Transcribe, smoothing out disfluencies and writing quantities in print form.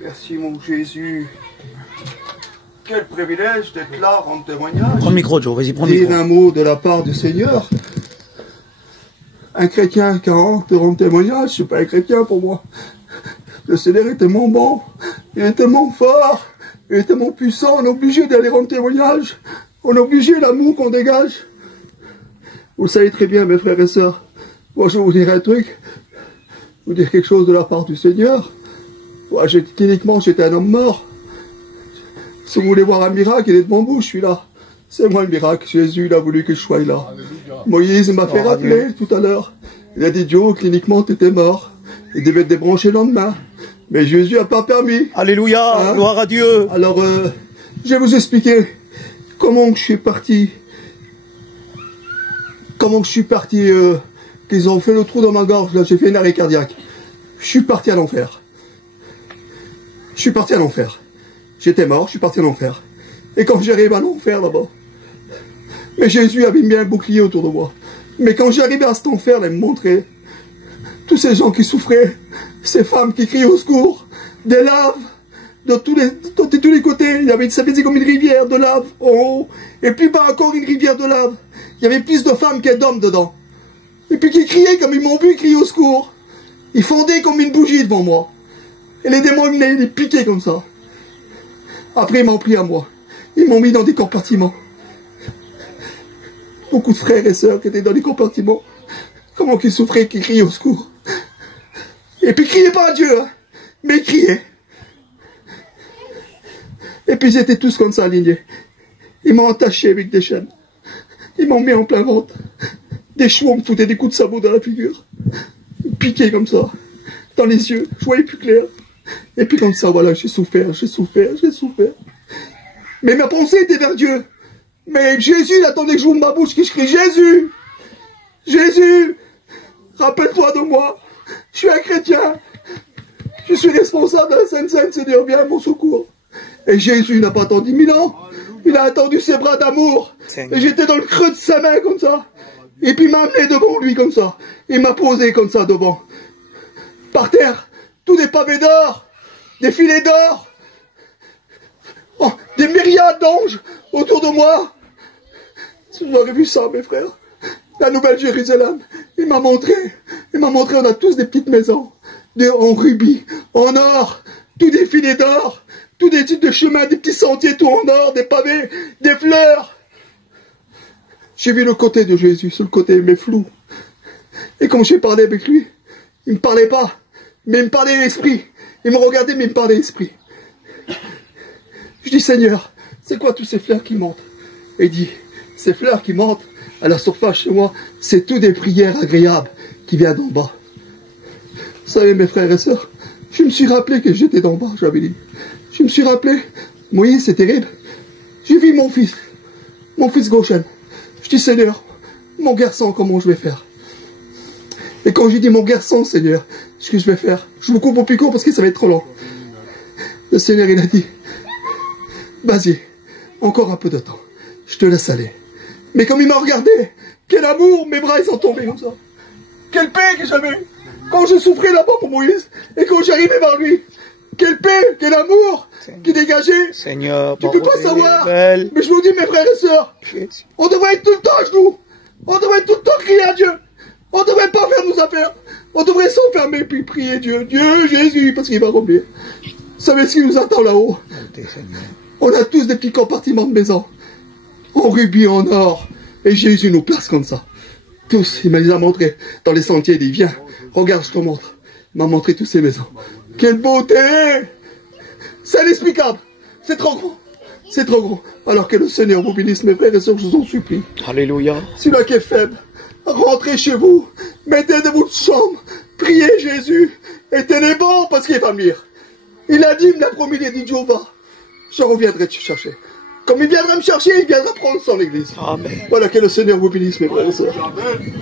Merci mon Jésus. Quel privilège d'être là, rendre témoignage. Prends le micro, Joe, vas-y, prends le micro. Dire un mot de la part du Seigneur. Un chrétien qui a honte de rendre témoignage, c'est pas un chrétien pour moi. Le Seigneur est tellement bon, il est tellement fort, il est tellement puissant, on est obligé d'aller rendre témoignage. On est obligé, l'amour qu'on dégage. Vous le savez très bien, mes frères et sœurs. Moi, je vais vous dire un truc. Vous dire quelque chose de la part du Seigneur. Moi, cliniquement, j'étais un homme mort. Si vous voulez voir un miracle, il est devant vous, je suis là. C'est moi le miracle. Jésus, il a voulu que je sois là. Alléluia. Moïse m'a fait rappeler tout à l'heure. Il a dit, Joe, cliniquement, tu étais mort. Il devait te débrancher le lendemain. Mais Jésus n'a pas permis. Alléluia, hein? Gloire à Dieu. Alors, je vais vous expliquer comment je suis parti. Comment je suis parti, qu'ils ont fait le trou dans ma gorge. Là, j'ai fait une arrêt cardiaque. Je suis parti à l'enfer. Je suis parti à l'enfer. J'étais mort, je suis parti à l'enfer. Et quand j'arrive à l'enfer là-bas, mais Jésus avait mis un bouclier autour de moi. Mais quand j'arrivais à cet enfer, il me montrait tous ces gens qui souffraient, ces femmes qui criaient au secours, des laves de tous les côtés. Ça faisait comme une rivière de lave en haut. Et plus bas encore une rivière de lave. Il y avait plus de femmes que d'hommes dedans. Et puis qui criaient comme ils m'ont vu crier au secours. Ils fondaient comme une bougie devant moi. Et les démons venaient les piquer comme ça. Après, ils m'ont pris à moi. Ils m'ont mis dans des compartiments. Beaucoup de frères et sœurs qui étaient dans les compartiments. Comment qu'ils souffraient, qu'ils criaient au secours. Et puis, ils criaient pas à Dieu, hein, mais ils criaient. Et puis, ils étaient tous comme ça, alignés. Ils m'ont attaché avec des chaînes. Ils m'ont mis en plein ventre. Des chevaux me foutaient des coups de sabot dans la figure. Ils piquaient comme ça. Dans les yeux. Je voyais plus clair. Et puis comme ça, voilà, j'ai souffert, j'ai souffert, j'ai souffert. Mais ma pensée était vers Dieu. Mais Jésus, il attendait que j'ouvre ma bouche, que je crie Jésus, Jésus, rappelle-toi de moi. Je suis un chrétien. Je suis responsable de la Sainte-Seine, Seigneur, viens à mon secours. Et Jésus n'a pas attendu 1000 ans. Il a attendu ses bras d'amour. Et j'étais dans le creux de sa main comme ça. Et puis il m'a amené devant lui comme ça. Il m'a posé comme ça devant. Par terre. Tous des pavés d'or, des filets d'or, oh, des myriades d'anges autour de moi. Si vous aurez vu ça, mes frères, la Nouvelle Jérusalem, il m'a montré, on a tous des petites maisons, en rubis, en or, tous des filets d'or, tous des types de chemins, des petits sentiers, tout en or, des pavés, des fleurs. J'ai vu le côté de Jésus, sur le côté, mais flou. Et quand j'ai parlé avec lui, il ne me parlait pas. Mais il me parlait l'esprit. Il me regardait, mais il me parlait l'esprit. Je dis, Seigneur, c'est quoi tous ces fleurs qui montent? Et il dit, ces fleurs qui montent à la surface chez moi, c'est tout des prières agréables qui viennent d'en bas. Vous savez, mes frères et sœurs, je me suis rappelé que j'étais d'en bas, j'avais dit. Je me suis rappelé, Moïse, c'est terrible. J'ai vu mon fils Goshen. Je dis, Seigneur, mon garçon, comment je vais faire? Et quand j'ai dit mon garçon, Seigneur, ce que je vais faire, je vous coupe au plus court parce que ça va être trop long. Le Seigneur, il a dit, vas-y, encore un peu de temps, je te laisse aller. Mais comme il m'a regardé, quel amour, mes bras ils sont tombés comme ça. Quelle paix que j'avais eu. Quand je souffrais là-bas pour Moïse, et quand j'arrivais vers lui, quelle paix, quel amour qui dégageait. Seigneur, tu peux pas savoir. Mais je vous dis, mes frères et sœurs, on devrait être tout le temps à genoux. On devrait tout le temps crier à Dieu. On ne devrait pas faire nos affaires. On devrait s'enfermer puis prier Dieu. Dieu, Jésus, parce qu'il va revenir. Vous savez ce qui nous attend là-haut? On a tous des petits compartiments de maison. En rubis, en or. Et Jésus nous place comme ça. Tous, il les a montrés dans les sentiers. Il dit, viens, regarde, je te montre. Il m'a montré toutes ces maisons. Quelle beauté! C'est inexplicable. C'est trop grand. C'est trop grand. Alors que le Seigneur vous bénisse, mes frères et sœurs, je vous en supplie. Alléluia. Celui-là qui est faible, rentrez chez vous, mettez dans votre chambre, priez Jésus, et tenez bon parce qu'il va venir. Il a dit, il me l'a promis, il a dit, Jéhovah, je reviendrai te chercher. Comme il viendra me chercher, il viendra prendre son église. Amen. Voilà, que le Seigneur vous bénisse, mes frères et sœurs. Amen.